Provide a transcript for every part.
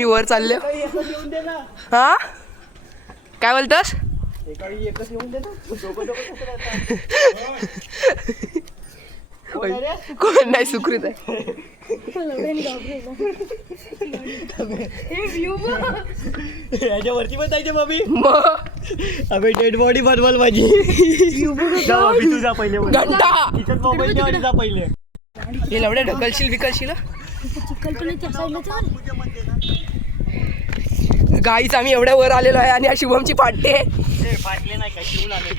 मी वर चालले. हा काय बोलतोस? कोण नाही सुकृत आहे. याच्यावरती पण जायचे बाबी. मग अबे डेड बॉडी बनवाल माझी. जा बाबी, तू जा पहिले. घंटा तिथं मोबाईल ठेवायला जा पहिले. हे लवड्या ढकलशील विकलशील. गाईच आम्ही एवढ्या वर आलेलो आहे आणि शुभमची पाटे फाटले नाही का, शिवून आले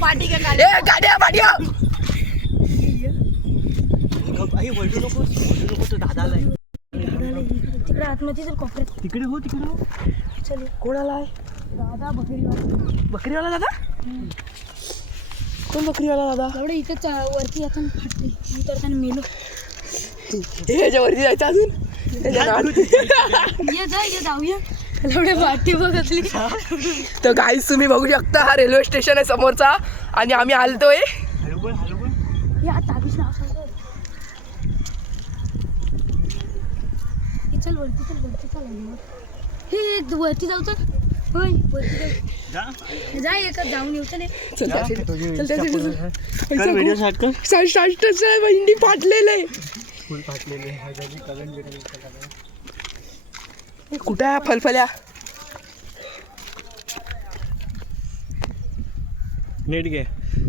पाठी का गाड्या पाड्या. वळू नको तो दादाला. तिकडे आतमध्ये जर कोपऱ्यात तिकडे हो, तिकडे हो. चल. कोणाला आहे? दादा बकरीवाला. बकरीवाला दादा? कोण बकरीवाला दादा? एवढं इथं वरती येताना फाटते, मी तर त्याने मेलो. ह्याच्यावरती जायचं अजून. ये जाऊया. एवढे फाटते बघतली. तर गाईस तुम्ही बघू शकता हा रेल्वे स्टेशन आहे समोरचा आणि आम्ही आलतोय. या ताबीच नाव सांगतो. चल वरती चल. हे वरती जाऊ तर. होय वरती जाऊ. जा एकच जाऊन येऊ. चल व्हिडिओ स्टार्ट कर. मेंढी फाटलेलं आहे. फुल फाटलेले. कुठं आहे फलफल्या? नीट घे.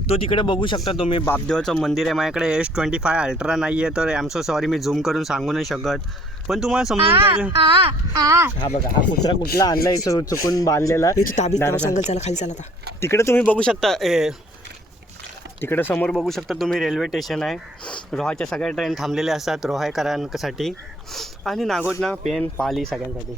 तो तिकडे बघू शकता तुम्ही, बापदेवाचं मंदिर आहे. माझ्याकडे S25 अल्ट्रा नाही आहे, तर I am so sorry, me zoom करून सांगू नाही शकत. पण तुम्हाला समजून पाहिजे. हा बघा, हा कुत्रा कुठला आणलाय चुकून बांधलेला. सांगाल चला खाली चला. तिकडे तुम्ही बघू शकता, तिकडे समोर बघू शकता तुम्ही, रेल्वे स्टेशन आहे. रोहाच्या सगळ्या ट्रेन थांबलेल्या असतात रोहाकरांसाठी आणि नागोठणा, पेन, पाली सगळ्यांसाठी.